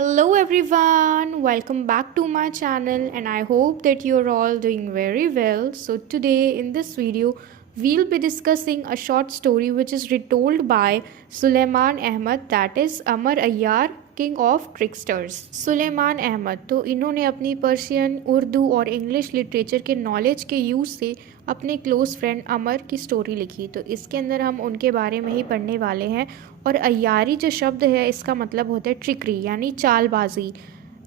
Hello everyone, welcome back to my channel and I hope that you're all doing very well. So today in this video we'll be discussing a short story which is retold by Suleiman Ahmad, that is Amar Ayyar, king of tricksters. Sulaiman Ahmad तो इन्होंने अपनी Persian, Urdu और English literature के knowledge के use से अपने close friend अमर की story लिखी। तो इसके अंदर हम उनके बारे में ही पढ़ने वाले हैं। और अय्यारी जो शब्द है इसका मतलब होता है ट्रिकरी यानी चालबाजी,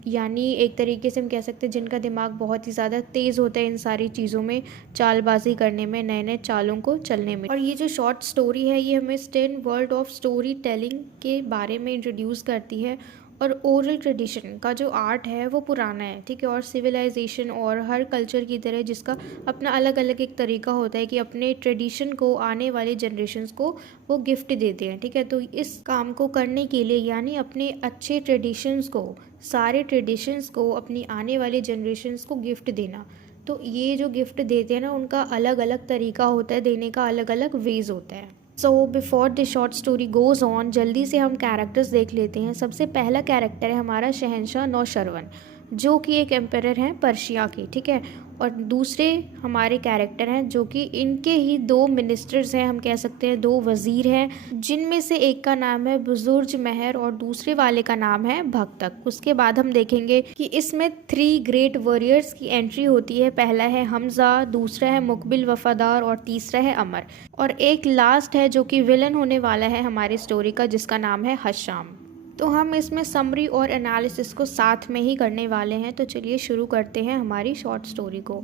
यानी एक तरीके से हम कह सकते हैं जिनका दिमाग बहुत ही ज़्यादा तेज़ होता है इन सारी चीज़ों में, चालबाजी करने में, नए नए चालों को चलने में। और ये जो शॉर्ट स्टोरी है ये हमें स्टेन वर्ल्ड ऑफ स्टोरी टेलिंग के बारे में इंट्रोड्यूस करती है। और ओरल ट्रेडिशन का जो आर्ट है वो पुराना है, ठीक है, और सिविलाइजेशन और हर कल्चर की तरह जिसका अपना अलग अलग एक तरीका होता है कि अपने ट्रेडिशन को आने वाले जनरेशन्स को वो गिफ्ट देते हैं, ठीक है। तो इस काम को करने के लिए यानी अपने अच्छे ट्रेडिशंस को, सारे ट्रेडिशंस को अपनी आने वाले जनरेशन्स को गिफ्ट देना, तो ये जो गिफ्ट देते हैं ना उनका अलग अलग तरीका होता है, देने का अलग अलग वेज होता है। So before the short story goes on, जल्दी से हम कैरेक्टर्स देख लेते हैं। सबसे पहला कैरेक्टर है हमारा शहंशाह नौशरवन, जो कि एक एम्परर हैं पर्शिया के, ठीक है। और दूसरे हमारे कैरेक्टर हैं जो कि इनके ही दो मिनिस्टर्स हैं, हम कह सकते हैं दो वज़ीर हैं, जिनमें से एक का नाम है बुजुर्ज महर और दूसरे वाले का नाम है भक्तक। उसके बाद हम देखेंगे कि इसमें 3 ग्रेट वॉरियर्स की एंट्री होती है। पहला है हमज़ा, दूसरा है मुकबिल वफादार और तीसरा है अमर। और एक लास्ट है जो कि विलन होने वाला है हमारी स्टोरी का, जिसका नाम है हशाम। तो हम इसमें समरी और एनालिसिस को साथ में ही करने वाले हैं। तो चलिए शुरू करते हैं हमारी शॉर्ट स्टोरी को।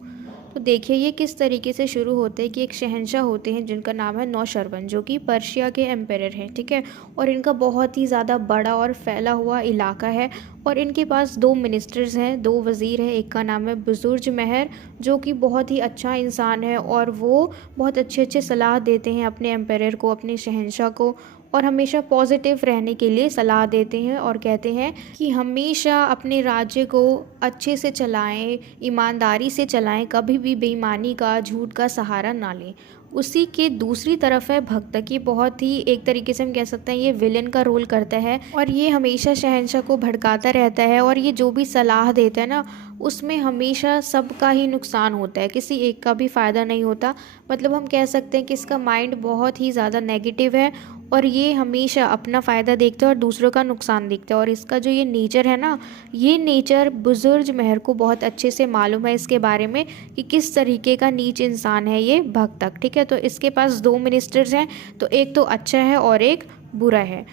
तो देखिए ये किस तरीके से शुरू होते हैं कि एक शहंशाह होते हैं जिनका नाम है नौशरवन, जो कि पर्शिया के एम्परर हैं, ठीक है। और इनका बहुत ही ज़्यादा बड़ा और फैला हुआ इलाका है। और इनके पास 2 मिनिस्टर्स हैं, 2 वज़ीर हैं। एक का नाम है बुजुर्ज महर, जो कि बहुत ही अच्छा इंसान है और वो बहुत अच्छे अच्छे सलाह देते हैं अपने एम्परर को, अपने शहंशाह को, और हमेशा पॉजिटिव रहने के लिए सलाह देते हैं और कहते हैं कि हमेशा अपने राज्य को अच्छे से चलाएं, ईमानदारी से चलाएं, कभी भी बेईमानी का, झूठ का सहारा ना लें। उसी के दूसरी तरफ है भक्तक, ये बहुत ही एक तरीके से हम कह सकते हैं ये विलन का रोल करता है और ये हमेशा शहंशाह को भड़काता रहता है। और ये जो भी सलाह देता है ना उसमें हमेशा सबका ही नुकसान होता है, किसी एक का भी फ़ायदा नहीं होता। मतलब हम कह सकते हैं कि इसका माइंड बहुत ही ज़्यादा नेगेटिव है और ये हमेशा अपना फ़ायदा देखता है और दूसरों का नुकसान देखता है। और इसका जो ये नेचर है ना, ये नेचर बुजुर्ग महर को बहुत अच्छे से मालूम है इसके बारे में कि किस तरीके का नीच इंसान है ये भक्तक, ठीक है। तो इसके पास 2 मिनिस्टर्स हैं, तो एक तो अच्छा है और एक बुरा है।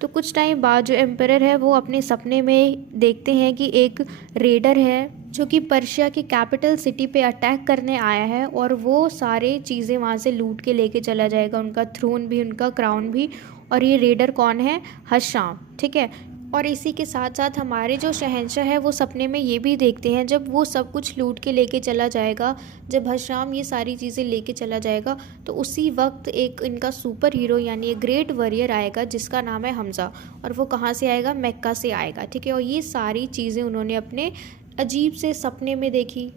तो कुछ टाइम बाद जो एम्परर है वो अपने सपने में देखते हैं कि एक रेडर है जो कि पर्शिया की कैपिटल सिटी पे अटैक करने आया है और वो सारे चीज़ें वहाँ से लूट के लेके चला जाएगा, उनका थ्रोन भी, उनका क्राउन भी। और ये रेडर कौन है? हशाम, ठीक है। और इसी के साथ साथ हमारे जो शहंशाह है वो सपने में ये भी देखते हैं जब वो सब कुछ लूट के लेके चला जाएगा, जब हशाम ये सारी चीज़ें लेके चला जाएगा, तो उसी वक्त एक इनका सुपर हीरो यानी एक ग्रेट वॉरियर आएगा जिसका नाम है हमज़ा। और वो कहाँ से आएगा? मक्का से आएगा, ठीक है। और ये सारी चीज़ें उन्होंने अपने अजीब से सपने में देखी।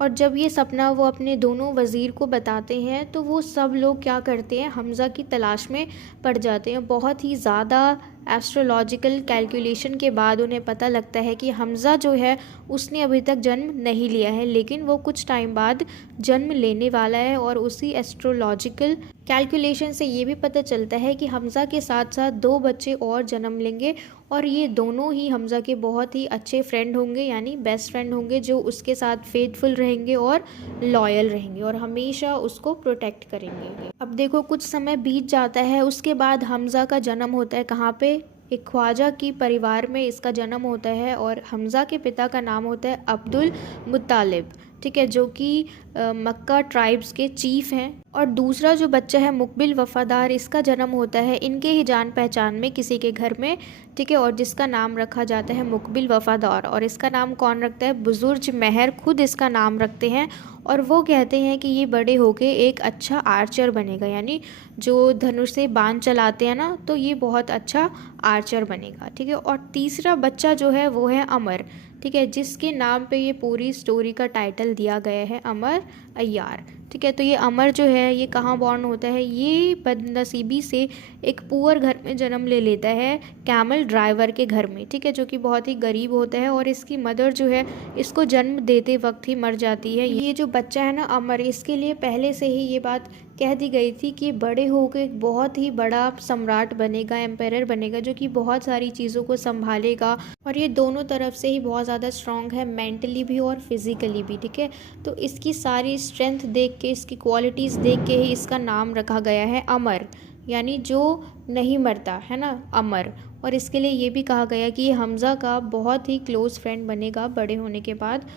और जब ये सपना वो अपने दोनों वज़ीर को बताते हैं तो वो सब लोग क्या करते हैं, हमज़ा की तलाश में पड़ जाते हैं। बहुत ही ज़्यादा एस्ट्रोलॉजिकल कैलकुलेशन के बाद उन्हें पता लगता है कि हमज़ा जो है उसने अभी तक जन्म नहीं लिया है, लेकिन वो कुछ टाइम बाद जन्म लेने वाला है। और उसी एस्ट्रोलॉजिकल कैलकुलेशन से ये भी पता चलता है कि हमज़ा के साथ साथ 2 बच्चे और जन्म लेंगे और ये दोनों ही हमज़ा के बहुत ही अच्छे फ्रेंड होंगे, यानी बेस्ट फ्रेंड होंगे, जो उसके साथ फेथफुल रहेंगे और लॉयल रहेंगे और हमेशा उसको प्रोटेक्ट करेंगे। अब देखो कुछ समय बीत जाता है, उसके बाद हमज़ा का जन्म होता है कहाँ पे? एक ख्वाजा की परिवार में इसका जन्म होता है और हमज़ा के पिता का नाम होता है अब्दुल मुत्तालिब, ठीक है, जो कि मक्का ट्राइब्स के चीफ हैं। और दूसरा जो बच्चा है मुकबिल वफादार, इसका जन्म होता है इनके ही जान पहचान में किसी के घर में, ठीक है, और जिसका नाम रखा जाता है मुकबिल वफादार। और इसका नाम कौन रखता है? बुजुर्ग महर खुद इसका नाम रखते हैं। और वो कहते हैं कि ये बड़े होके एक अच्छा आर्चर बनेगा, यानी जो धनुष से बाण चलाते हैं ना, तो ये बहुत अच्छा आर्चर बनेगा, ठीक है। और तीसरा बच्चा जो है वो है अमर, ठीक है, जिसके नाम पे ये पूरी स्टोरी का टाइटल दिया गया है, अमर अय्यार, ठीक है। तो ये अमर जो है ये कहाँ बॉर्न होता है, ये बदनसीबी से एक पुअर घर में जन्म ले लेता है, कैमल ड्राइवर के घर में, ठीक है, जो कि बहुत ही गरीब होता है। और इसकी मदर जो है इसको जन्म देते वक्त ही मर जाती है। ये जो बच्चा है ना अमर, इसके लिए पहले से ही ये बात कह दी गई थी कि बड़े होकर एक बहुत ही बड़ा सम्राट बनेगा, एम्पायर बनेगा, जो कि बहुत सारी चीज़ों को संभालेगा। और ये दोनों तरफ से ही बहुत ज़्यादा स्ट्रांग है, मेंटली भी और फिजिकली भी, ठीक है। तो इसकी सारी स्ट्रेंथ देख के, इसकी क्वालिटीज़ देख के ही इसका नाम रखा गया है अमर, यानी जो नहीं मरता है ना, अमर। और इसके लिए ये भी कहा गया कि ये हमज़ा का बहुत ही क्लोज़ फ्रेंड बनेगा बड़े होने के बाद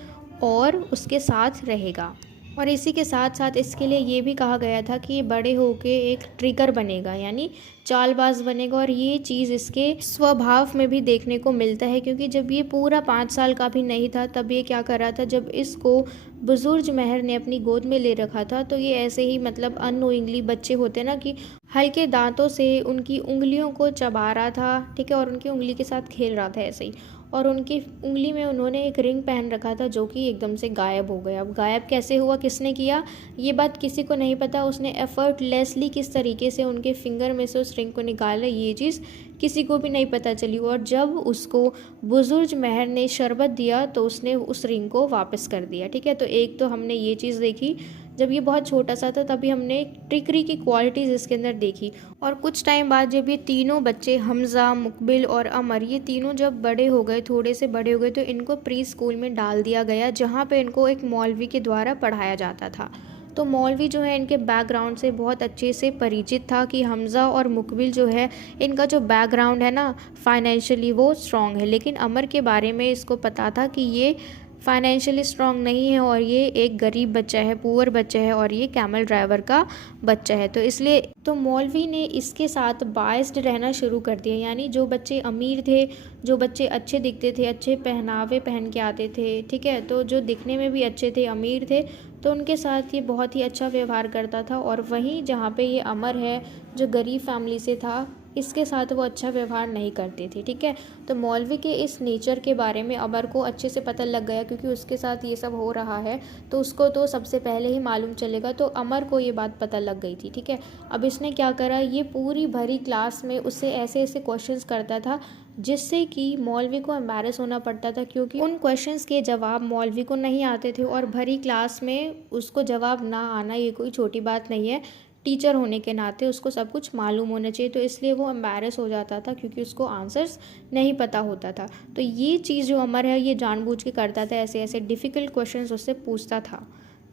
और उसके साथ रहेगा। और इसी के साथ साथ इसके लिए ये भी कहा गया था कि ये बड़े होके एक ट्रिगर बनेगा, यानी चालबाज बनेगा। और ये चीज़ इसके स्वभाव में भी देखने को मिलता है, क्योंकि जब ये पूरा 5 साल का भी नहीं था तब ये क्या कर रहा था, जब इसको बुजुर्ग महर ने अपनी गोद में ले रखा था, तो ये ऐसे ही मतलब अननोइंगली, बच्चे होते ना कि हल्के दांतों से उनकी उंगलियों को चबा रहा था, ठीक है, और उनकी उंगली के साथ खेल रहा था ऐसे ही। और उनकी उंगली में उन्होंने एक रिंग पहन रखा था जो कि एकदम से गायब हो गया। अब गायब कैसे हुआ, किसने किया, ये बात किसी को नहीं पता। उसने एफर्टलेसली किस तरीके से उनके फिंगर में से उस रिंग को निकाला, ये चीज़ किसी को भी नहीं पता चली। और जब उसको बुजुर्ग महर ने शरबत दिया तो उसने उस रिंग को वापस कर दिया, ठीक है। तो एक तो हमने ये चीज़ देखी, जब ये बहुत छोटा सा था तभी हमने ट्रिकरी की क्वालिटीज़ इसके अंदर देखी। और कुछ टाइम बाद जब ये तीनों बच्चे, हमज़ा, मुकबिल और अमर, ये तीनों जब बड़े हो गए, थोड़े से बड़े हो गए, तो इनको प्री स्कूल में डाल दिया गया, जहाँ पे इनको एक मौलवी के द्वारा पढ़ाया जाता था। तो मौलवी जो है इनके बैकग्राउंड से बहुत अच्छे से परिचित था कि हमज़ा और मुकबिल जो है इनका जो बैकग्राउंड है ना फाइनेंशियली वो स्ट्रॉन्ग है। लेकिन अमर के बारे में इसको पता था कि ये फाइनेंशियली स्ट्रॉन्ग नहीं है और ये एक गरीब बच्चा है, पुअर बच्चा है, और ये कैमल ड्राइवर का बच्चा है। तो इसलिए तो मौलवी ने इसके साथ बायस्ड रहना शुरू कर दिया, यानी जो बच्चे अमीर थे, जो बच्चे अच्छे दिखते थे, अच्छे पहनावे पहन के आते थे, ठीक है, तो जो दिखने में भी अच्छे थे, अमीर थे, तो उनके साथ ये बहुत ही अच्छा व्यवहार करता था। और वहीं जहाँ पे ये अमर है जो गरीब फैमिली से था, इसके साथ वो अच्छा व्यवहार नहीं करते थे, ठीक है। तो मौलवी के इस नेचर के बारे में अमर को अच्छे से पता लग गया, क्योंकि उसके साथ ये सब हो रहा है तो उसको तो सबसे पहले ही मालूम चलेगा। तो अमर को ये बात पता लग गई थी, ठीक है। अब इसने क्या करा, ये पूरी भरी क्लास में उससे ऐसे ऐसे क्वेश्चंस करता था जिससे कि मौलवी को एम्बैरस होना पड़ता था, क्योंकि उन क्वेश्चंस के जवाब मौलवी को नहीं आते थे। और भरी क्लास में उसको जवाब ना आना ये कोई छोटी बात नहीं है, टीचर होने के नाते उसको सब कुछ मालूम होना चाहिए। तो इसलिए वो एम्बैरस हो जाता था क्योंकि उसको आंसर्स नहीं पता होता था। तो ये चीज़ जो अमर है ये जानबूझ के करता था, ऐसे ऐसे डिफ़िकल्ट क्वेश्चंस उससे पूछता था,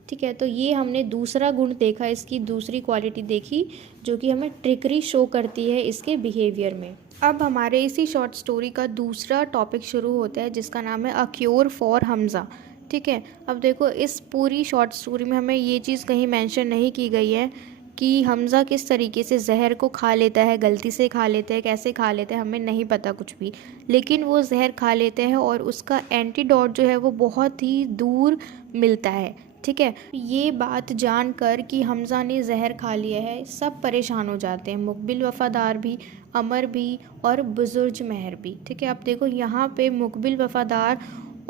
ठीक है। तो ये हमने दूसरा गुण देखा, इसकी दूसरी क्वालिटी देखी, जो कि हमें ट्रिकरी शो करती है इसके बिहेवियर में। अब हमारे इसी शॉर्ट स्टोरी का दूसरा टॉपिक शुरू होता है, जिसका नाम है अ क्योर फॉर हमज़ा, ठीक है। अब देखो, इस पूरी शॉर्ट स्टोरी में हमें ये चीज़ कहीं मेंशन नहीं की गई है कि हमज़ा किस तरीके से जहर को खा लेता है, गलती से खा लेता है, कैसे खा लेता है, हमें नहीं पता कुछ भी। लेकिन वो जहर खा लेते हैं और उसका एंटीडोट जो है वो बहुत ही दूर मिलता है, ठीक है। ये बात जानकर कि हमज़ा ने जहर खा लिया है, सब परेशान हो जाते हैं, मुकबिल वफ़ादार भी, अमर भी और बुजुर्ग महर भी, ठीक है। अब देखो यहाँ पे मुकबिल वफ़ादार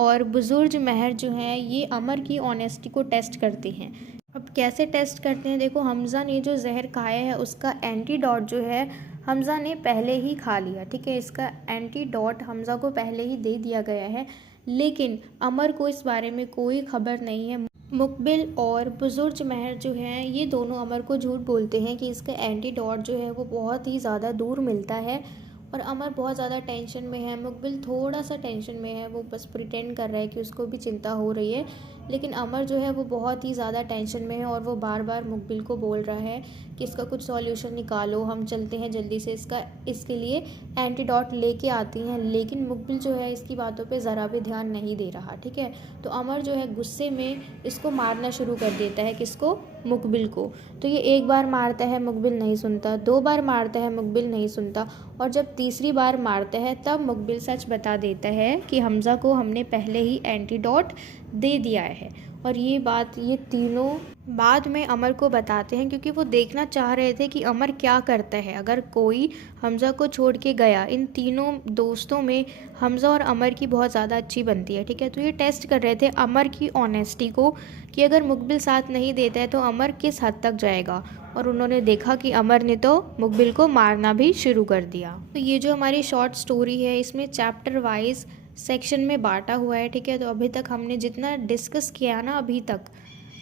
और बुजुर्ग महर जो हैं ये अमर की ऑनेस्टी को टेस्ट करते हैं। अब कैसे टेस्ट करते हैं, देखो, हमज़ा ने जो जहर खाया है उसका एंटीडोट जो है हमज़ा ने पहले ही खा लिया, ठीक है। इसका एंटीडोट हमज़ा को पहले ही दे दिया गया है, लेकिन अमर को इस बारे में कोई खबर नहीं है। मुकबिल और बुजुर्ग महर जो हैं ये दोनों अमर को झूठ बोलते हैं कि इसका एंटीडोट जो है वो बहुत ही ज़्यादा दूर मिलता है। और अमर बहुत ज़्यादा टेंशन में है, मुकबिल थोड़ा सा टेंशन में है, वो बस प्रिटेंड कर रहा है कि उसको भी चिंता हो रही है। लेकिन अमर जो है वो बहुत ही ज़्यादा टेंशन में है और वो बार बार मुकबिल को बोल रहा है कि इसका कुछ सॉल्यूशन निकालो, हम चलते हैं जल्दी से, इसके लिए एंटीडोट लेके आती हैं। लेकिन मुकबिल जो है इसकी बातों पे ज़रा भी ध्यान नहीं दे रहा, ठीक है। तो अमर जो है गुस्से में इसको मारना शुरू कर देता है, किसको, मुकबिल को। तो ये एक बार मारता है, मुकबिल नहीं सुनता, 2 बार मारता है, मुकबिल नहीं सुनता, और जब तीसरी बार मारता है तब मुकबिल सच बता देता है कि हमज़ा को हमने पहले ही एंटीडोट दे दिया है। और ये बात ये तीनों बाद में अमर को बताते हैं, क्योंकि वो देखना चाह रहे थे कि अमर क्या करता है अगर कोई हमज़ा को छोड़ के गया। इन तीनों दोस्तों में हमज़ा और अमर की बहुत ज़्यादा अच्छी बनती है, ठीक है। तो ये टेस्ट कर रहे थे अमर की ऑनेस्टी को, कि अगर मुकबिल साथ नहीं देता है तो अमर किस हद तक जाएगा। और उन्होंने देखा कि अमर ने तो मुकबिल को मारना भी शुरू कर दिया। तो ये जो हमारी शॉर्ट स्टोरी है, इसमें चैप्टर वाइज सेक्शन में बांटा हुआ है, ठीक है। तो अभी तक हमने जितना डिस्कस किया ना अभी तक,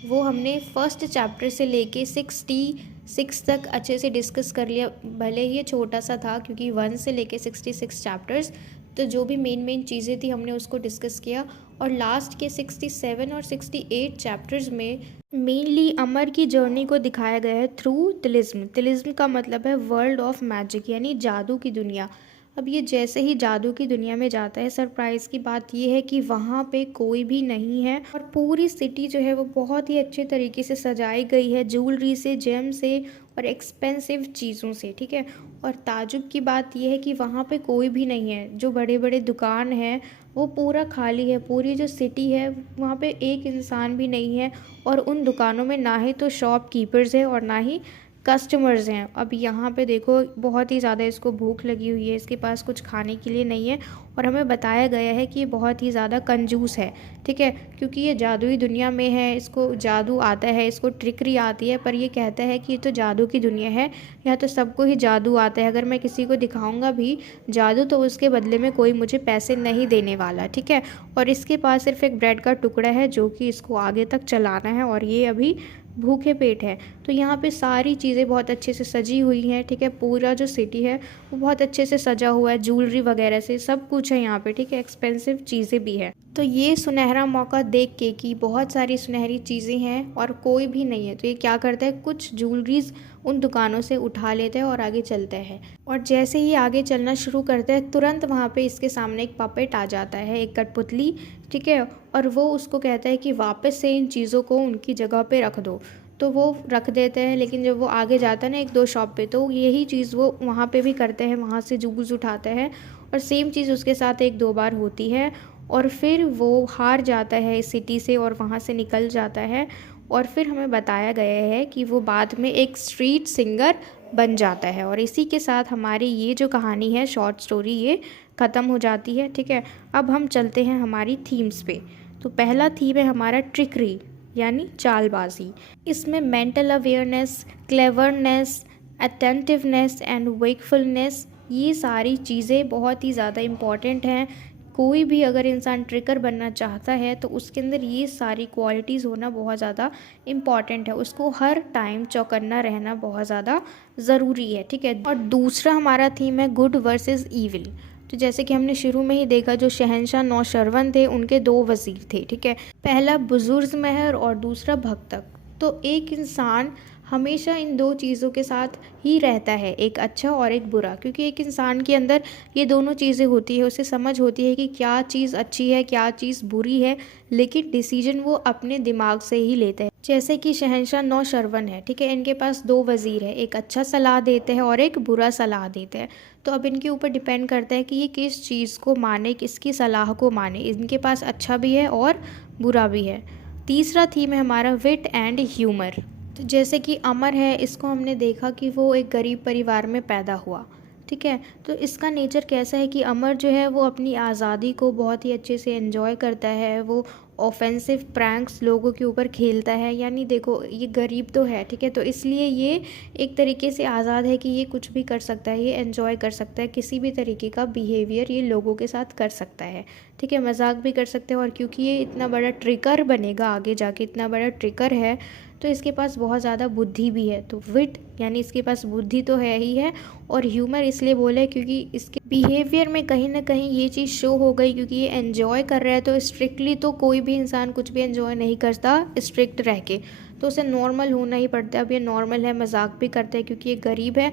वो हमने फर्स्ट चैप्टर से लेके 66 तक अच्छे से डिस्कस कर लिया। भले ही ये छोटा सा था, क्योंकि 1 से लेके 66 चैप्टर्स, तो जो भी मेन चीज़ें थी हमने उसको डिस्कस किया। और लास्ट के 67 और 68 चैप्टर्स में मेनली अमर की जर्नी को दिखाया गया है थ्रू तिलिस्म। तिलिस्म का मतलब है वर्ल्ड ऑफ मैजिक, यानी जादू की दुनिया। अब ये जैसे ही जादू की दुनिया में जाता है, सरप्राइज़ की बात ये है कि वहाँ पे कोई भी नहीं है, और पूरी सिटी जो है वो बहुत ही अच्छे तरीके से सजाई गई है, ज्वेलरी से, जेम से और एक्सपेंसिव चीज़ों से, ठीक है। और ताजुब की बात यह है कि वहाँ पे कोई भी नहीं है। जो बड़े बड़े दुकान हैं वो पूरा खाली है, पूरी जो सिटी है वहाँ पे एक इंसान भी नहीं है। और उन दुकानों में ना ही तो शॉपकीपर्स है और ना ही कस्टमर्स हैं। अब यहाँ पे देखो बहुत ही ज़्यादा इसको भूख लगी हुई है, इसके पास कुछ खाने के लिए नहीं है, और हमें बताया गया है कि ये बहुत ही ज़्यादा कंजूस है, ठीक है। क्योंकि ये जादुई दुनिया में है, इसको जादू आता है, इसको ट्रिकरी आती है, पर ये कहता है कि ये तो जादू की दुनिया है, यहाँ तो सबको ही जादू आता है। अगर मैं किसी को दिखाऊंगा भी जादू तो उसके बदले में कोई मुझे पैसे नहीं देने वाला, ठीक है। और इसके पास सिर्फ एक ब्रेड का टुकड़ा है जो कि इसको आगे तक चलाना है, और ये अभी भूखे पेट है। तो यहाँ पे सारी चीज़ें बहुत अच्छे से सजी हुई हैं, ठीक है। पूरा जो सिटी है वो बहुत अच्छे से सजा हुआ है, ज्वेलरी वगैरह से सब कुछ है यहाँ पे, ठीक है। एक्सपेंसिव चीज़ें भी है। तो ये सुनहरा मौका देख के कि बहुत सारी सुनहरी चीज़ें हैं और कोई भी नहीं है, तो ये क्या करता है, कुछ ज्वेलरीज उन दुकानों से उठा लेते हैं और आगे चलते हैं। और जैसे ही आगे चलना शुरू करते हैं, तुरंत वहाँ पे इसके सामने एक पपेट आ जाता है, एक कठपुतली, ठीक है। और वो उसको कहता है कि वापस से इन चीज़ों को उनकी जगह पे रख दो। तो वो रख देते हैं, लेकिन जब वो आगे जाता है ना 1-2 शॉप पे, तो यही चीज़ वो वहाँ पे भी करते हैं, वहाँ से जूस उठाते हैं, और सेम चीज़ उसके साथ 1-2 बार होती है। और फिर वो हार जाता है इस सिटी से और वहाँ से निकल जाता है। और फिर हमें बताया गया है कि वो बाद में एक स्ट्रीट सिंगर बन जाता है। और इसी के साथ हमारी ये जो कहानी है, शॉर्ट स्टोरी, ये ख़त्म हो जाती है, ठीक है। अब हम चलते हैं हमारी थीम्स पे। तो पहला थीम है हमारा ट्रिकरी, यानी चालबाजी। इसमें mental awareness, cleverness, attentiveness and wakefulness, ये सारी चीज़ें बहुत ही ज़्यादा इम्पॉर्टेंट हैं। कोई भी अगर इंसान ट्रिकर बनना चाहता है तो उसके अंदर ये सारी क्वालिटीज़ होना बहुत ज़्यादा इम्पॉर्टेंट है। उसको हर टाइम चौकन्ना रहना बहुत ज़्यादा ज़रूरी है, ठीक है। और दूसरा हमारा थीम है गुड वर्सेस ईविल। तो जैसे कि हमने शुरू में ही देखा, जो शहंशाह नौशरवन थे उनके 2 वज़ीर थे, ठीक है। पहला बुजुर्ग महर और दूसरा भक्तक। तो एक इंसान हमेशा इन 2 चीज़ों के साथ ही रहता है, एक अच्छा और एक बुरा, क्योंकि एक इंसान के अंदर ये दोनों चीज़ें होती है, उसे समझ होती है कि क्या चीज़ अच्छी है, क्या चीज़ बुरी है, लेकिन डिसीजन वो अपने दिमाग से ही लेता है। जैसे कि शहंशाह नौशरवन है, ठीक है, इनके पास 2 वज़ीर है, एक अच्छा सलाह देते हैं और एक बुरा सलाह देते हैं। तो अब इनके ऊपर डिपेंड करता है कि ये किस चीज़ को माने, किसकी सलाह को माने। इनके पास अच्छा भी है और बुरा भी है। तीसरा थीम है हमारा विट एंड ह्यूमर। तो जैसे कि अमर है, इसको हमने देखा कि वो एक गरीब परिवार में पैदा हुआ, ठीक है। तो इसका नेचर कैसा है कि अमर जो है वो अपनी आज़ादी को बहुत ही अच्छे से एंजॉय करता है। वो ऑफेंसिव प्रैंक्स लोगों के ऊपर खेलता है, यानी देखो ये गरीब तो है, ठीक है, तो इसलिए ये एक तरीके से आज़ाद है कि ये कुछ भी कर सकता है, ये एंजॉय कर सकता है, किसी भी तरीके का बिहेवियर ये लोगों के साथ कर सकता है, ठीक है, मजाक भी कर सकते हैं। और क्योंकि ये इतना बड़ा ट्रिकर बनेगा आगे जाके, इतना बड़ा ट्रिकर है, तो इसके पास बहुत ज़्यादा बुद्धि भी है। तो विट यानी इसके पास बुद्धि तो है ही है, और ह्यूमर इसलिए बोले क्योंकि इसके बिहेवियर में कहीं ना कहीं ये चीज़ शो हो गई, क्योंकि ये एंजॉय कर रहा है। तो स्ट्रिक्टली तो कोई भी इंसान कुछ भी एंजॉय नहीं करता स्ट्रिक्ट रह के, तो उसे नॉर्मल होना ही पड़ता है। अब ये नॉर्मल है, मजाक भी करता है क्योंकि ये गरीब है,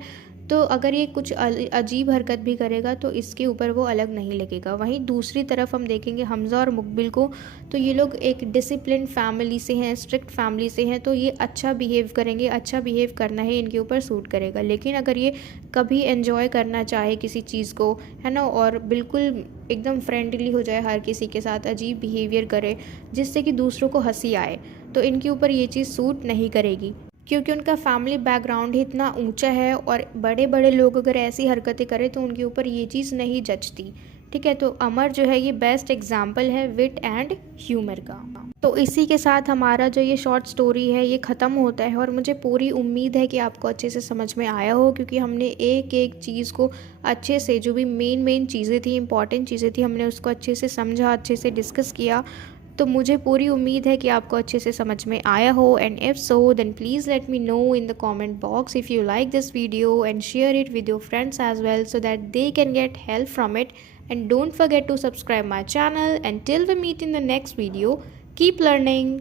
तो अगर ये कुछ अजीब हरकत भी करेगा तो इसके ऊपर वो अलग नहीं लगेगा। वहीं दूसरी तरफ हम देखेंगे हमज़ा और मुकबिल को, तो ये लोग एक डिसिप्लिन फैमिली से हैं, स्ट्रिक्ट फैमिली से हैं, तो ये अच्छा बिहेव करेंगे, अच्छा बिहेव करना है इनके ऊपर सूट करेगा। लेकिन अगर ये कभी एंजॉय करना चाहे किसी चीज़ को, है ना, और बिल्कुल एकदम फ्रेंडली हो जाए हर किसी के साथ, अजीब बिहेवियर करे जिससे कि दूसरों को हंसी आए, तो इनके ऊपर ये चीज़ सूट नहीं करेगी, क्योंकि उनका फैमिली बैकग्राउंड ही इतना ऊंचा है और बड़े बड़े लोग अगर ऐसी हरकतें करें तो उनके ऊपर ये चीज़ नहीं जचती। ठीक है, तो अमर जो है ये बेस्ट एग्जाम्पल है विट एंड ह्यूमर का। तो इसी के साथ हमारा जो ये शॉर्ट स्टोरी है ये ख़त्म होता है, और मुझे पूरी उम्मीद है कि आपको अच्छे से समझ में आया हो, क्योंकि हमने एक एक चीज़ को अच्छे से, जो भी मेन चीज़ें थी, इंपॉर्टेंट चीज़ें थी, हमने उसको अच्छे से समझा, अच्छे से डिस्कस किया। तो मुझे पूरी उम्मीद है कि आपको अच्छे से समझ में आया हो, and if so then please let me know in the comment box if you like this video and share it with your friends as well so that they can get help from it. And don't forget to subscribe my channel. Until we meet in the next video, keep learning.